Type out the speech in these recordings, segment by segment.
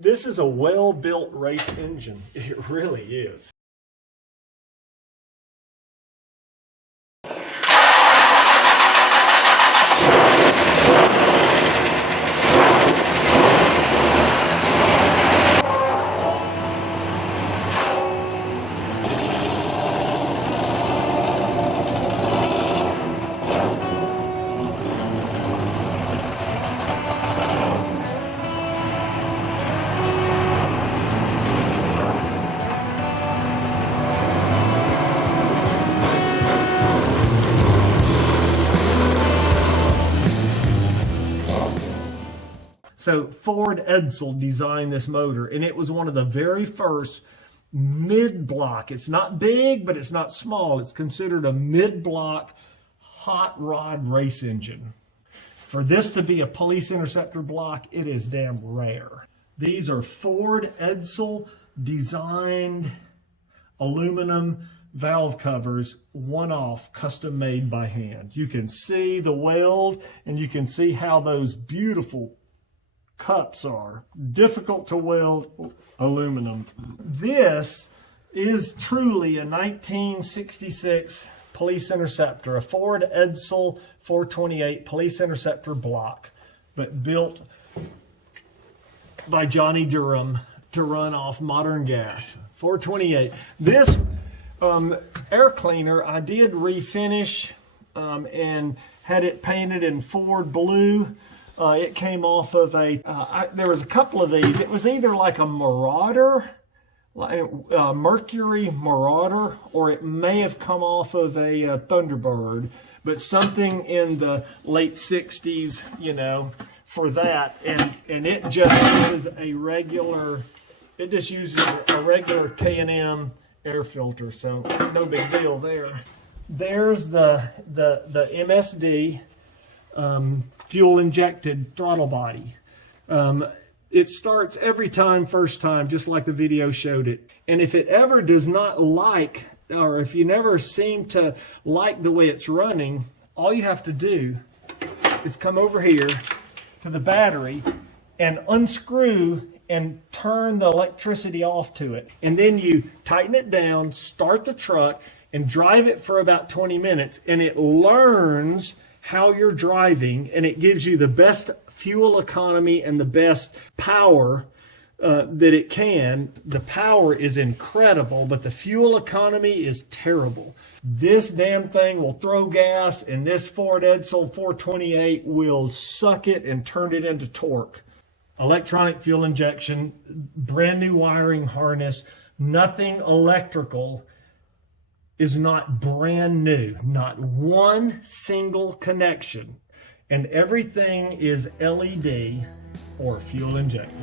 This is a well-built race engine. It really is. So Ford Edsel designed this motor, and it was one of the very first mid-block. It's not big, but it's not small. It's considered a mid-block hot rod race engine. For this to be a Police Interceptor block, it is damn rare. These are Ford Edsel designed aluminum valve covers, one-off, custom made by hand. You can see the weld, and you can see how those beautiful cups are. Difficult to weld aluminum. This is truly a 1966 Police Interceptor, a Ford Edsel 428 Police Interceptor block, but built by Johnny Durham to run off modern gas. 428. This air cleaner I did refinish and had it painted in Ford blue. It came off of there was a couple of these. It was either like a Marauder, like a Mercury Marauder, or it may have come off of a Thunderbird, but something in the late 60s, you know, for that. And it just is a regular, it just uses a regular K&M air filter, so no big deal there. There's the MSD. Fuel injected throttle body. It starts every time, first time, just like the video showed it. And if it ever does not like, or if you never seem to like the way it's running, all you have to do is come over here to the battery and unscrew and turn the electricity off to it. And then you tighten it down, start the truck, and drive it for about 20 minutes, and it learns how you're driving, and it gives you the best fuel economy and the best power that it can. The power is incredible, but the fuel economy is terrible. This damn thing will throw gas, and this Ford Edsel 428 will suck it and turn it into torque. Electronic fuel injection, brand new wiring harness, nothing electrical is not brand new, not one single connection, and everything is LED or fuel injected.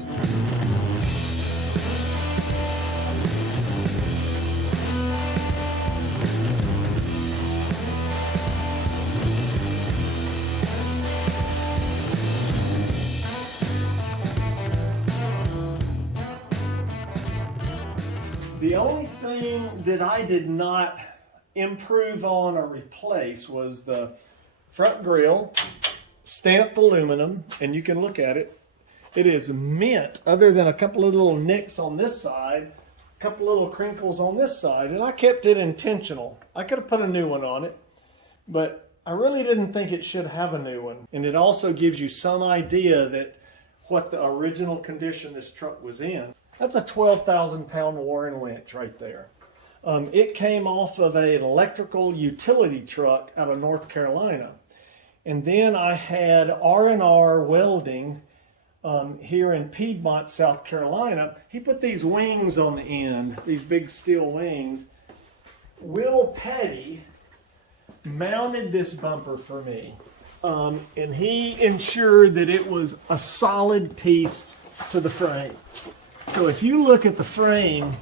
The only thing that I did not improve on or replace was the front grille, stamped aluminum, and you can look at it. It is mint, other than a couple of little nicks on this side, a couple little crinkles on this side, and I kept it intentional. I could have put a new one on it, but I really didn't think it should have a new one. And it also gives you some idea that what the original condition this truck was in. That's a 12,000 pound Warren winch right there. It came off of an electrical utility truck out of North Carolina. And then I had R&R Welding here in Piedmont, South Carolina. He put these wings on the end, these big steel wings. Will Petty mounted this bumper for me. And he ensured that it was a solid piece to the frame. So if you look at the frame,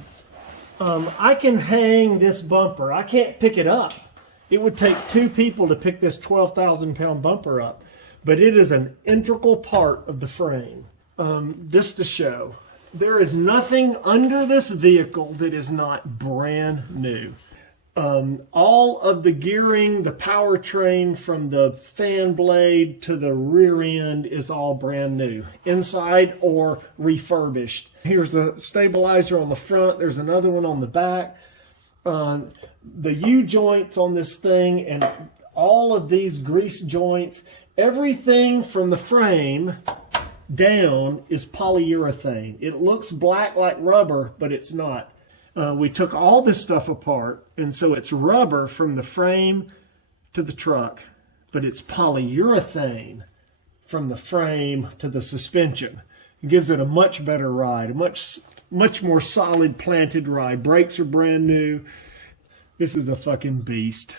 I can hang this bumper. I can't pick it up. It would take two people to pick this 12,000 pound bumper up, but it is an integral part of the frame. Just to show, there is nothing under this vehicle that is not brand new. All of the gearing, the powertrain from the fan blade to the rear end is all brand new, inside or refurbished. Here's a stabilizer on the front. There's another one on the back. The U-joints on this thing and all of these grease joints, everything from the frame down is polyurethane. It looks black like rubber, but it's not. We took all this stuff apart, and so it's rubber from the frame to the truck, but it's polyurethane from the frame to the suspension. It gives it a much better ride, a much more solid planted ride. Brakes are brand new. This is a fucking beast.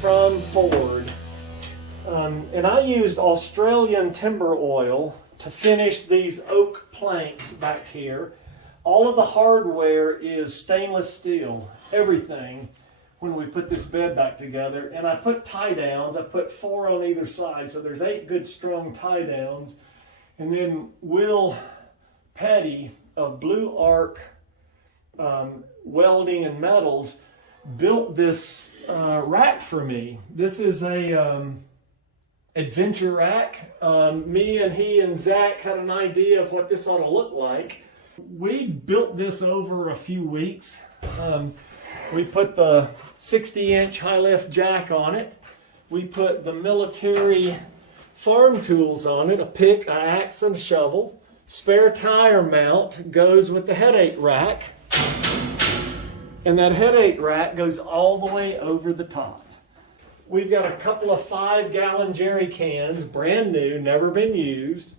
From Ford, and I used Australian timber oil to finish these oak planks back here. All of the hardware is stainless steel, everything, when we put this bed back together. And I put tie downs. I put 4 on either side, so there's 8 good strong tie downs. And then Will Petty of Blue Arc Welding and Metals built this rack for me. This is a adventure rack. Me and he and Zach had an idea of what this ought to look like. We built this over a few weeks. We put the 60-inch high lift jack on it. We put the military farm tools on it, a pick, an axe, and a shovel. Spare tire mount goes with the headache rack. And that headache rack goes all the way over the top. We've got a couple of 5-gallon jerry cans, brand new, never been used,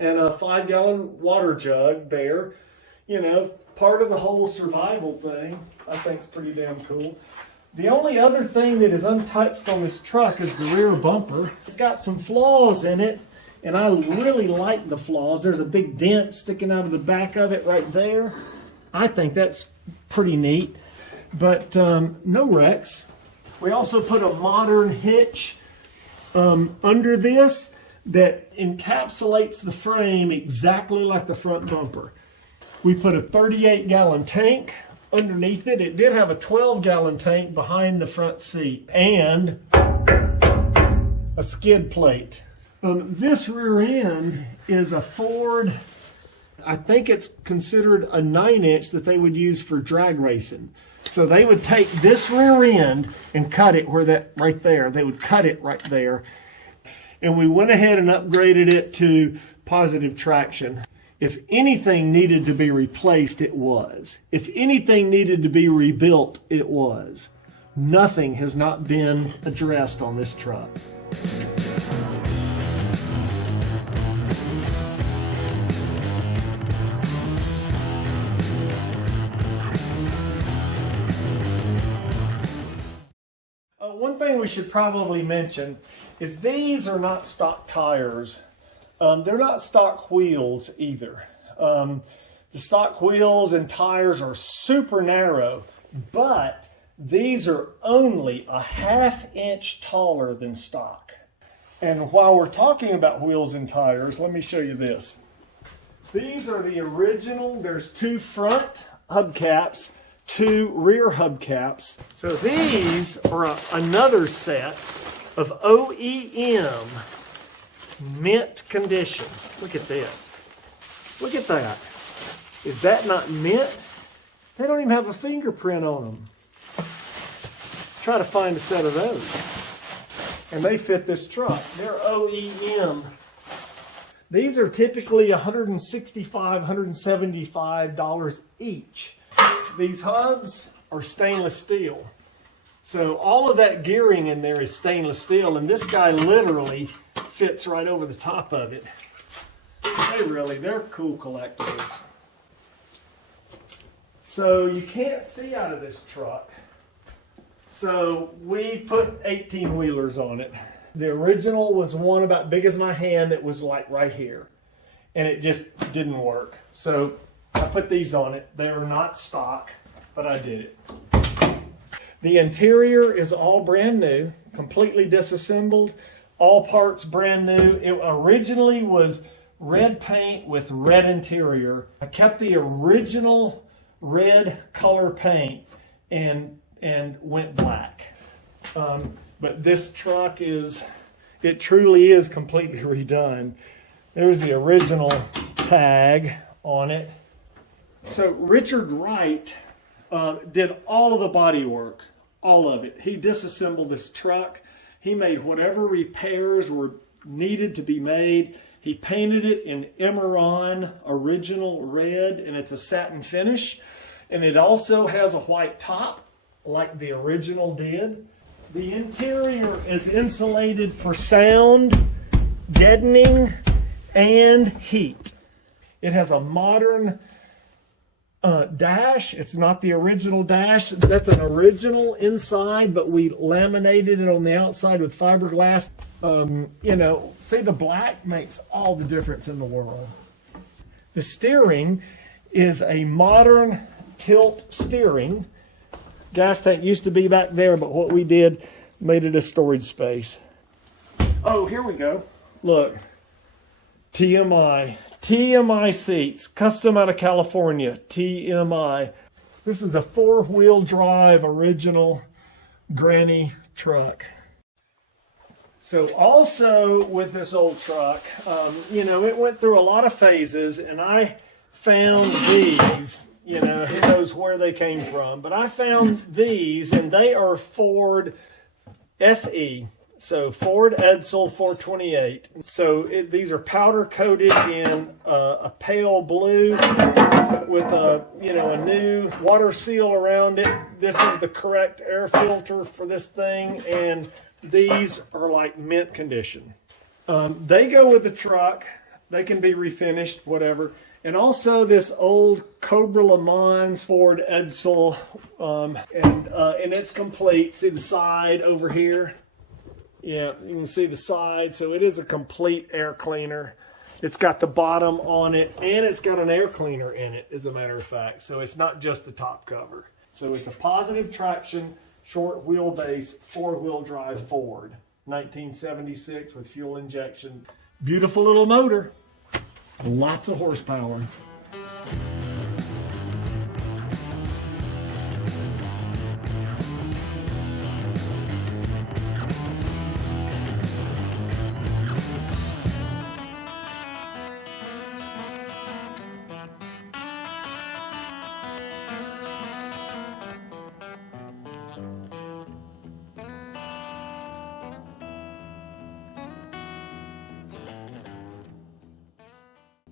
and a 5-gallon water jug there. You know, part of the whole survival thing. I think it's pretty damn cool. The only other thing that is untouched on this truck is the rear bumper. It's got some flaws in it, and I really like the flaws. There's a big dent sticking out of the back of it right there. I think that's pretty neat, but no wrecks. We also put a modern hitch under this that encapsulates the frame exactly like the front bumper. We put a 38-gallon tank underneath it. It did have a 12-gallon tank behind the front seat and a skid plate. This rear end is a Ford, I think it's considered a 9-inch that they would use for drag racing. So they would take this rear end and cut it where that right there. They would cut it right there. And we went ahead and upgraded it to positive traction. If anything needed to be replaced, it was. If anything needed to be rebuilt, it was. Nothing has not been addressed on this truck. One thing we should probably mention is these are not stock tires. They're not stock wheels either. The stock wheels and tires are super narrow, but these are only a 1/2 inch taller than stock. And while we're talking about wheels and tires, let me show you this. These are the original. There's 2 front hubcaps, 2 rear hubcaps. So these are another set of OEM mint condition. Look at this. Look at that. Is that not mint? They don't even have a fingerprint on them. Try to find a set of those. And they fit this truck. They're OEM. These are typically $165, $175 each. These hubs are stainless steel. So all of that gearing in there is stainless steel, and this guy literally fits right over the top of it. They're cool collectibles. So you can't see out of this truck. So we put 18-wheelers on it. The original was one about big as my hand that was like right here. And it just didn't work. So I put these on it. They are not stock, but I did it. The interior is all brand new, completely disassembled, all parts brand new. It originally was red paint with red interior. I kept the original red color paint and went black. But this truck it truly is completely redone. There's the original tag on it. So Richard Wright did all of the body work, all of it. He disassembled this truck. He made whatever repairs were needed to be made. He painted it in Emerald original red, and it's a satin finish. And it also has a white top, like the original did. The interior is insulated for sound, deadening, and heat. It has a modern dash. It's not the original dash. That's an original inside, but we laminated it on the outside with fiberglass. You know, see, the black makes all the difference in the world. The steering is a modern tilt steering. Gas tank used to be back there, but what we did made it a storage space. Oh, here we go. Look, TMI seats, custom out of California, TMI. This is a 4-wheel drive original granny truck. So also with this old truck, you know, it went through a lot of phases, and I found these. You know, who knows where they came from. But I found these, and they are Ford FE. So Ford Edsel 428. So these are powder coated in a pale blue with a, you know, a new water seal around it. This is the correct air filter for this thing, and these are like mint condition. They go with the truck. They can be refinished, whatever. And also this old Cobra Le Mans Ford Edsel, and it's complete. See the side over here? Yeah, you can see the side. So it is a complete air cleaner. It's got the bottom on it, and it's got an air cleaner in it, as a matter of fact. So it's not just the top cover. So it's a positive traction, short wheelbase, 4-wheel drive Ford, 1976 with fuel injection. Beautiful little motor. Lots of horsepower.